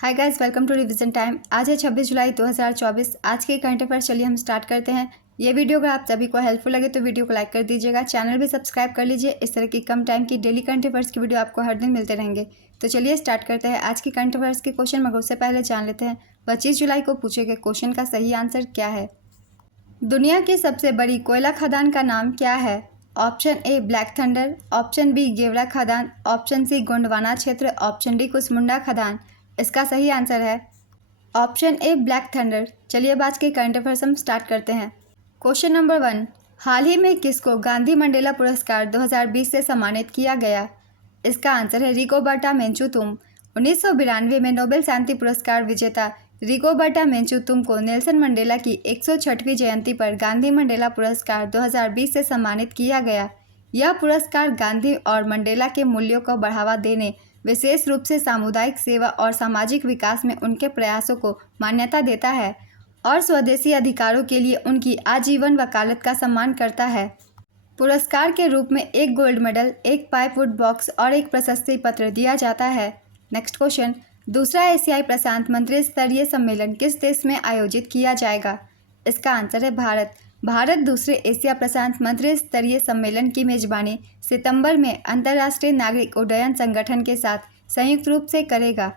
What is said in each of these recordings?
Hi guys, welcome to revision time. आज है 26 जुलाई 2024। आज के करंट अफेयर्स चलिए हम स्टार्ट करते हैं। ये वीडियो अगर आप सभी को हेल्पफुल लगे तो वीडियो को लाइक कर दीजिएगा, चैनल भी सब्सक्राइब कर लीजिए। इस तरह की कम टाइम की डेली करंट अफेयर्स की वीडियो आपको हर दिन मिलते रहेंगे। तो चलिए स्टार्ट करते हैं आज की करंट अफेयर्स के क्वेश्चन। मगर उससे पहले जान लेते हैं 25 जुलाई को पूछे गए क्वेश्चन का सही आंसर क्या है। दुनिया की सबसे बड़ी कोयला खदान का नाम क्या है? Option A Black Thunder, option B Gevra खदान, ऑप्शन सी गोंडवाना क्षेत्र, ऑप्शन डी कुसमुंडा खदान। इसका सही आंसर है ऑप्शन ए ब्लैक थंडर। चलिए अब आज के करंट अफेयर्स हम स्टार्ट करते हैं। क्वेश्चन नंबर 1, हाल ही में किसको गांधी मंडेला पुरस्कार 2020 से सम्मानित किया गया? इसका आंसर है रिगोबर्टा मेंचुतुम। 1992 में नोबेल शांति पुरस्कार विजेता रिगोबर्टा मेंचुतुम को नेल्सन मंडेला की 106वीं जयंती पर गांधी मंडेला पुरस्कार 2020 से सम्मानित किया गया। यह पुरस्कार गांधी और मंडेला के मूल्यों को बढ़ावा देने, विशेष रूप से सामुदायिक सेवा और सामाजिक विकास में उनके प्रयासों को मान्यता देता है और स्वदेशी अधिकारों के लिए उनकी आजीवन वकालत का सम्मान करता है। पुरस्कार के रूप में एक गोल्ड मेडल, एक पाइपवुड बॉक्स और एक प्रशस्ति पत्र दिया जाता है। नेक्स्ट क्वेश्चन, दूसरा एशियाई प्रशांत मंत्री स्तरीय सम्मेलन किस देश में आयोजित किया जाएगा? इसका आंसर है भारत। भारत दूसरे एशिया प्रशांत मंत्री स्तरीय सम्मेलन की मेजबानी सितंबर में अंतर्राष्ट्रीय नागरिक उड्डयन संगठन के साथ संयुक्त रूप से करेगा।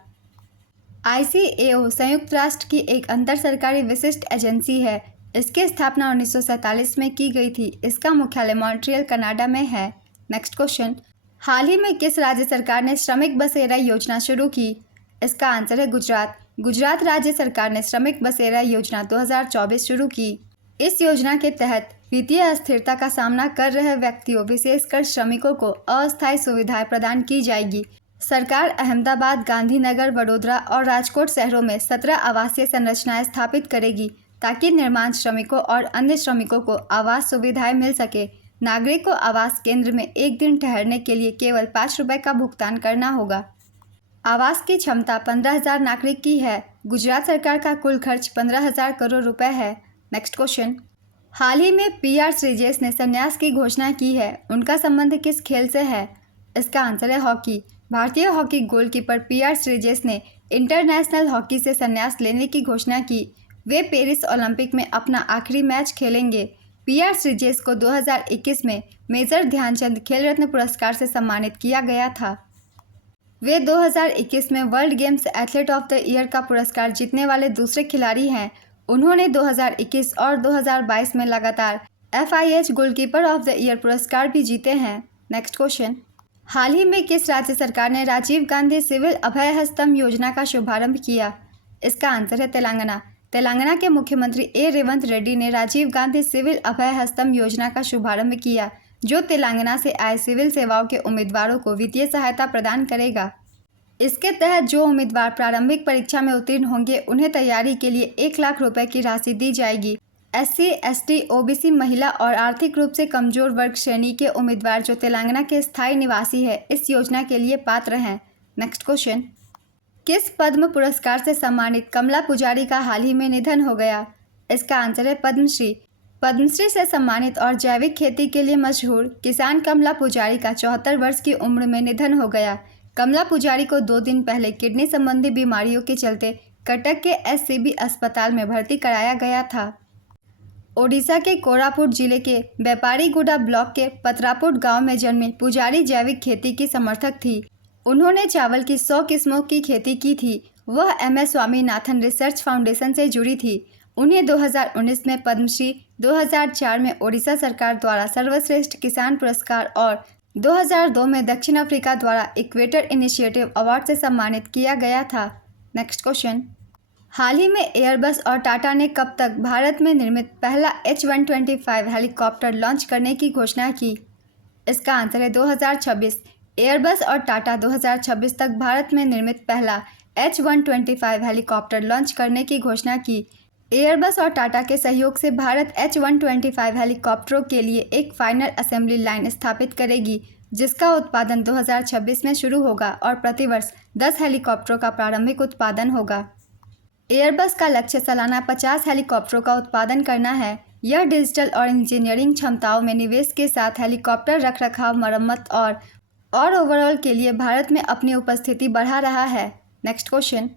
ICAO संयुक्त राष्ट्र की एक अंतर सरकारी विशिष्ट एजेंसी है। इसकी स्थापना 1947 में की गई थी। इसका मुख्यालय मॉन्ट्रियल कनाडा में है। नेक्स्ट क्वेश्चन, हाल ही में किस राज्य सरकार ने श्रमिक बसेरा योजना शुरू की? इसका आंसर है गुजरात। गुजरात राज्य सरकार ने श्रमिक बसेरा योजना 2024 शुरू की। इस योजना के तहत वित्तीय अस्थिरता का सामना कर रहे व्यक्तियों, विशेषकर श्रमिकों को अस्थायी सुविधाएं प्रदान की जाएगी। सरकार अहमदाबाद, गांधीनगर, वडोदरा और राजकोट शहरों में 17 आवासीय संरचनाएं स्थापित करेगी ताकि निर्माण श्रमिकों और अन्य श्रमिकों को आवास सुविधाएं मिल सके। नागरिक को आवास केंद्र में एक दिन ठहरने के लिए केवल 5 रुपये का भुगतान करना होगा। आवास की क्षमता 15,000 नागरिक की है। गुजरात सरकार का कुल खर्च 15,000 करोड़ रुपए है। नेक्स्ट क्वेश्चन, हाल ही में PR श्रीजेश ने संन्यास की घोषणा की है। उनका संबंध किस खेल से है? इसका आंसर है हॉकी। भारतीय हॉकी गोलकीपर PR श्रीजेश ने इंटरनेशनल हॉकी से संन्यास लेने की घोषणा की। वे पेरिस ओलंपिक में अपना आखिरी मैच खेलेंगे। PR श्रीजेश को 2021 में मेजर ध्यानचंद खेल रत्न पुरस्कार से सम्मानित किया गया था। वे 2021 में world games athlete of the year का पुरस्कार जीतने वाले दूसरे खिलाड़ी हैं। उन्होंने 2021 और 2022 में लगातार FIH goalkeeper of the year पुरस्कार भी जीते हैं। नेक्स्ट क्वेश्चन, हाल ही में किस राज्य सरकार ने राजीव गांधी सिविल अभय हस्तम योजना का शुभारंभ किया? इसका आंसर है तेलंगाना। तेलंगाना के मुख्यमंत्री रेवंत रेड्डी ने राजीव गांधी सिविल अभय हस्तम योजना का शुभारंभ किया, जो तेलंगाना से आए सिविल सेवाओं के उम्मीदवारों को वित्तीय सहायता प्रदान करेगा। इसके तहत जो उम्मीदवार प्रारंभिक परीक्षा में उत्तीर्ण होंगे उन्हें तैयारी के लिए 1 लाख रुपए की राशि दी जाएगी। SC, ST, OBC, महिला और आर्थिक रूप से कमजोर वर्ग श्रेणी के उम्मीदवार जो तेलंगाना के स्थायी निवासी है इस योजना के लिए पात्र हैं। नेक्स्ट क्वेश्चन, किस पद्म पुरस्कार से सम्मानित कमला पुजारी का हाल ही में निधन हो गया? इसका आंसर है पद्मश्री। पद्मश्री से सम्मानित और जैविक खेती के लिए मशहूर किसान कमला पुजारी का 74 वर्ष की उम्र में निधन हो गया। कमला पुजारी को 2 दिन पहले किडनी संबंधी बीमारियों के चलते कटक के SCB अस्पताल में भर्ती कराया गया था। ओडिशा के कोरापुट जिले के व्यापारीगुडा ब्लॉक के पतरापुट गांव में जन्मी पुजारी जैविक खेती की समर्थक थी। उन्होंने चावल की 100 किस्मों की खेती की थी। वह MS स्वामीनाथन रिसर्च फाउंडेशन से जुड़ी थी। उन्हें 2019 में पद्मश्री, 2004 में ओडिशा सरकार द्वारा सर्वश्रेष्ठ किसान पुरस्कार और 2002 में दक्षिण अफ्रीका द्वारा इक्वेटर इनिशिएटिव अवार्ड से सम्मानित किया गया था। नेक्स्ट क्वेश्चन, हाल ही में एयरबस और टाटा ने कब तक भारत में निर्मित पहला H125 हेलीकॉप्टर लॉन्च करने की घोषणा की? इसका आंसर है 2026। एयरबस और टाटा 2026 तक भारत में निर्मित पहला H125 हेलीकॉप्टर लॉन्च करने की घोषणा की। एयरबस और टाटा के सहयोग से भारत H125 हेलीकॉप्टरों के लिए एक फाइनल असेंबली लाइन स्थापित करेगी, जिसका उत्पादन 2026 में शुरू होगा और प्रतिवर्ष 10 हेलीकॉप्टरों का प्रारंभिक उत्पादन होगा। एयरबस का लक्ष्य सालाना 50 हेलीकॉप्टरों का उत्पादन करना है। यह डिजिटल और इंजीनियरिंग क्षमताओं में निवेश के साथ हेलीकॉप्टर रखरखाव, मरम्मत और ओवरऑल के लिए भारत में अपनी उपस्थिति बढ़ा रहा है। नेक्स्ट क्वेश्चन,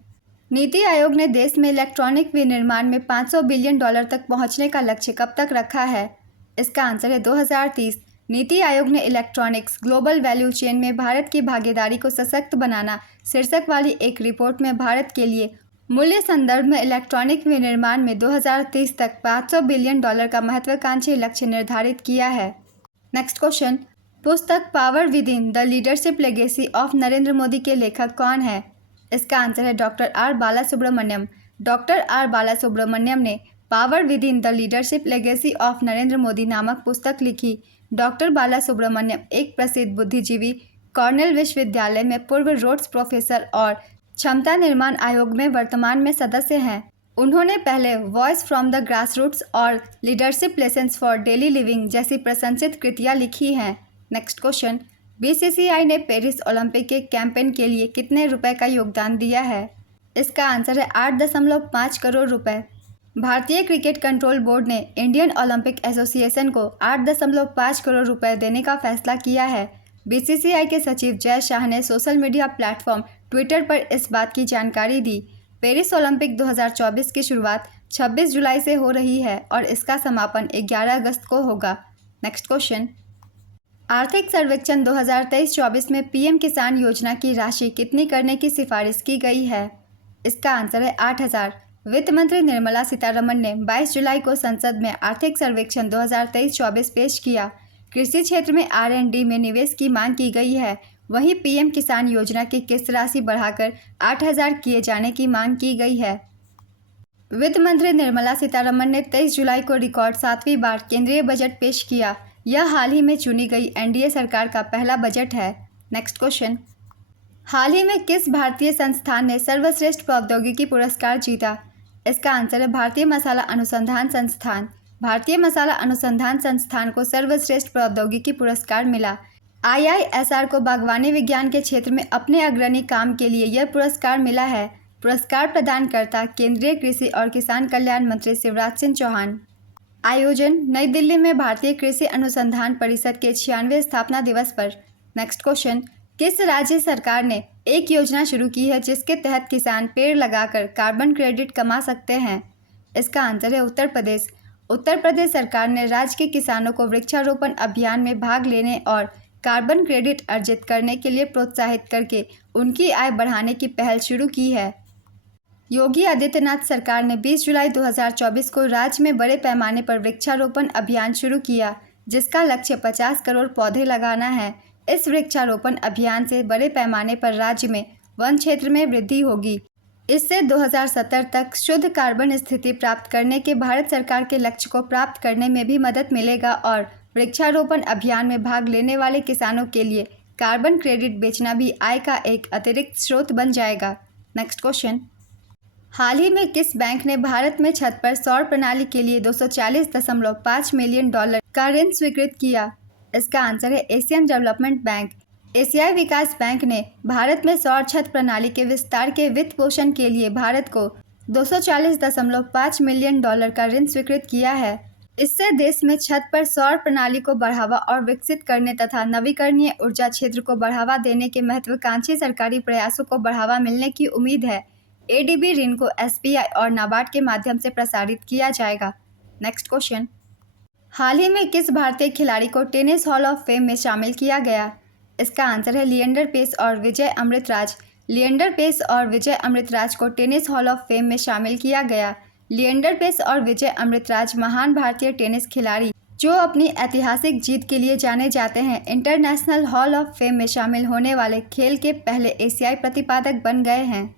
नीति आयोग ने देश में इलेक्ट्रॉनिक विनिर्माण में $500 बिलियन तक पहुंचने का लक्ष्य कब तक रखा है? इसका आंसर है 2030। नीति आयोग ने इलेक्ट्रॉनिक्स ग्लोबल वैल्यू चेन में भारत की भागीदारी को सशक्त बनाना शीर्षक वाली एक रिपोर्ट में भारत के लिए मूल्य संदर्भ में इलेक्ट्रॉनिक विनिर्माण में 2030 तक $500 बिलियन का महत्वाकांक्षी लक्ष्य निर्धारित किया है। नेक्स्ट क्वेश्चन, पुस्तक power within the leadership legacy of Narendra Modi के लेखक कौन है? इसका आंसर है doctor R Balasubramanyam. Doctor R Balasubramanyam ने power within the leadership legacy of Narendra Modi नामक पुस्तक लिखी। डॉक्टर बालासुब्रमण्यम एक प्रसिद्ध बुद्धिजीवी, कॉर्नेल विश्वविद्यालय में पूर्व रोड्स प्रोफेसर और क्षमता निर्माण आयोग में वर्तमान में सदस्य हैं। उन्होंने पहले वॉइस फ्रॉम द ग्रासरूट्स और leadership lessons for daily living जैसी प्रशंसित कृतियाँ लिखी हैं। नेक्स्ट क्वेश्चन, बीसीसीआई ने पेरिस ओलंपिक के कैंपेन के लिए कितने रुपए का योगदान दिया है? इसका आंसर है 8.5 करोड़ रुपए। भारतीय क्रिकेट कंट्रोल बोर्ड ने इंडियन ओलंपिक एसोसिएशन को 8.5 करोड़ रुपए देने का फैसला किया है। बीसीसीआई के सचिव जय शाह ने सोशल मीडिया प्लेटफॉर्म ट्विटर पर इस बात की जानकारी दी। पेरिस ओलंपिक 2024 की शुरुआत 26 जुलाई से हो रही है और इसका समापन 11 अगस्त को होगा। नेक्स्ट क्वेश्चन, आर्थिक सर्वेक्षण 2023-24 में पीएम किसान योजना की राशि कितनी करने की सिफारिश की गई है? इसका आंसर है 8,000। वित्त मंत्री निर्मला सीतारमण ने 22 जुलाई को संसद में आर्थिक सर्वेक्षण 2023-24 पेश किया। कृषि क्षेत्र में R&D में निवेश की मांग की गई है। वहीं पीएम किसान योजना की किस्त राशि बढ़ाकर 8,000 किए जाने की मांग की गई है। वित्त मंत्री निर्मला सीतारमण ने 23 जुलाई को रिकॉर्ड 7वीं बार केंद्रीय बजट पेश किया। यह हाल ही में चुनी गई एनडीए सरकार का पहला बजट है। नेक्स्ट क्वेश्चन, हाल ही में किस भारतीय संस्थान ने सर्वश्रेष्ठ प्रौद्योगिकी पुरस्कार जीता? इसका आंसर है भारतीय मसाला अनुसंधान संस्थान। भारतीय मसाला अनुसंधान संस्थान को सर्वश्रेष्ठ प्रौद्योगिकी पुरस्कार मिला। IISR को बागवानी विज्ञान के क्षेत्र में अपने अग्रणी काम के लिए यह पुरस्कार मिला है। पुरस्कार प्रदानकर्ता केंद्रीय कृषि और किसान कल्याण मंत्री शिवराज सिंह चौहान। आयोजन नई दिल्ली में भारतीय कृषि अनुसंधान परिषद के 96वें स्थापना दिवस पर। नेक्स्ट क्वेश्चन, किस राज्य सरकार ने एक योजना शुरू की है जिसके तहत किसान पेड़ लगाकर कार्बन क्रेडिट कमा सकते हैं? इसका आंसर है उत्तर प्रदेश। उत्तर प्रदेश सरकार ने राज्य के किसानों को वृक्षारोपण अभियान में भाग लेने और कार्बन क्रेडिट अर्जित करने के लिए प्रोत्साहित करके उनकी आय बढ़ाने की पहल शुरू की है। योगी आदित्यनाथ सरकार ने 20 जुलाई 2024 को राज्य में बड़े पैमाने पर वृक्षारोपण अभियान शुरू किया, जिसका लक्ष्य 50 करोड़ पौधे लगाना है। इस वृक्षारोपण अभियान से बड़े पैमाने पर राज्य में वन क्षेत्र में वृद्धि होगी। इससे 2070 तक शुद्ध कार्बन स्थिति प्राप्त करने के भारत सरकार के लक्ष्य को प्राप्त करने में भी मदद मिलेगा और वृक्षारोपण अभियान में भाग लेने वाले किसानों के लिए कार्बन क्रेडिट बेचना भी आय का एक अतिरिक्त स्रोत बन जाएगा। नेक्स्ट क्वेश्चन, हाल ही में किस बैंक ने भारत में छत पर सौर प्रणाली के लिए $240.5 मिलियन का ऋण स्वीकृत किया? इसका आंसर है एशियन डेवलपमेंट बैंक। एशियाई विकास बैंक ने भारत में सौर छत प्रणाली के विस्तार के वित्त पोषण के लिए भारत को $240.5 मिलियन का ऋण स्वीकृत किया है। इससे देश में छत पर सौर प्रणाली को बढ़ावा और विकसित करने तथा नवीकरणीय ऊर्जा क्षेत्र को बढ़ावा देने के महत्वाकांक्षी सरकारी प्रयासों को बढ़ावा मिलने की उम्मीद है। ADB ऋण को SBI और नाबार्ड के माध्यम से प्रसारित किया जाएगा। नेक्स्ट क्वेश्चन, हाल ही में किस भारतीय खिलाड़ी को टेनिस हॉल ऑफ फेम में शामिल किया गया? इसका आंसर है लिएंडर पेस और विजय अमृतराज। लिएंडर पेस और विजय अमृतराज को टेनिस हॉल ऑफ फेम में शामिल किया गया। लिएंडर पेस और विजय अमृतराज महान भारतीय टेनिस खिलाड़ी जो अपनी ऐतिहासिक जीत के लिए जाने जाते हैं, इंटरनेशनल हॉल ऑफ फेम में शामिल होने वाले खेल के पहले एशियाई प्रतिपादक बन गए हैं।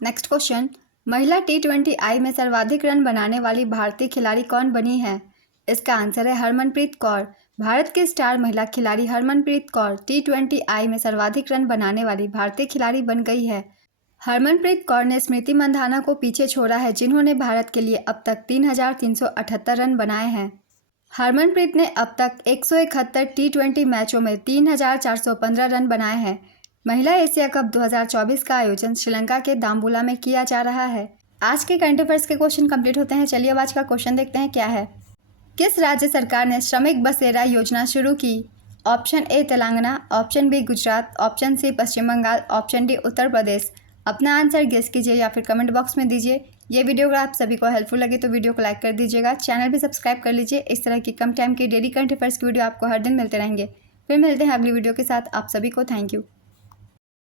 नेक्स्ट क्वेश्चन, महिला T20I में सर्वाधिक रन बनाने वाली भारतीय खिलाड़ी कौन बनी है? इसका आंसर है हरमनप्रीत कौर। भारत की स्टार महिला खिलाड़ी हरमनप्रीत कौर T20I में सर्वाधिक रन बनाने वाली भारतीय खिलाड़ी बन गई है। हरमनप्रीत कौर ने स्मृति मंधाना को पीछे छोड़ा है, जिन्होंने भारत के लिए अब तक 3,378 रन बनाए हैं। हरमनप्रीत ने अब तक 171 T20 मैचों में 3,415 रन बनाए हैं। महिला एशिया कप 2024 का आयोजन श्रीलंका के दाम्बुला में किया जा रहा है। आज के करंट अफेयर्स के क्वेश्चन कंप्लीट होते हैं। चलिए अब आज का क्वेश्चन देखते हैं क्या है। किस राज्य सरकार ने श्रमिक बसेरा योजना शुरू की? Option A Telangana, option B Gujarat, option C Paschim Bangal, option D Uttar Pradesh. अपना आंसर गेस कीजिए या फिर कमेंट बॉक्स में दीजिए। ये वीडियो अगर आप सभी को हेल्पफुल लगे तो वीडियो को लाइक कर दीजिएगा, चैनल भी सब्सक्राइब कर लीजिए। इस तरह की कम टाइम की डेली करंट अफेयर्स की वीडियो आपको हर दिन मिलते रहेंगे। फिर मिलते हैं अगली वीडियो के साथ। आप सभी को थैंक यू।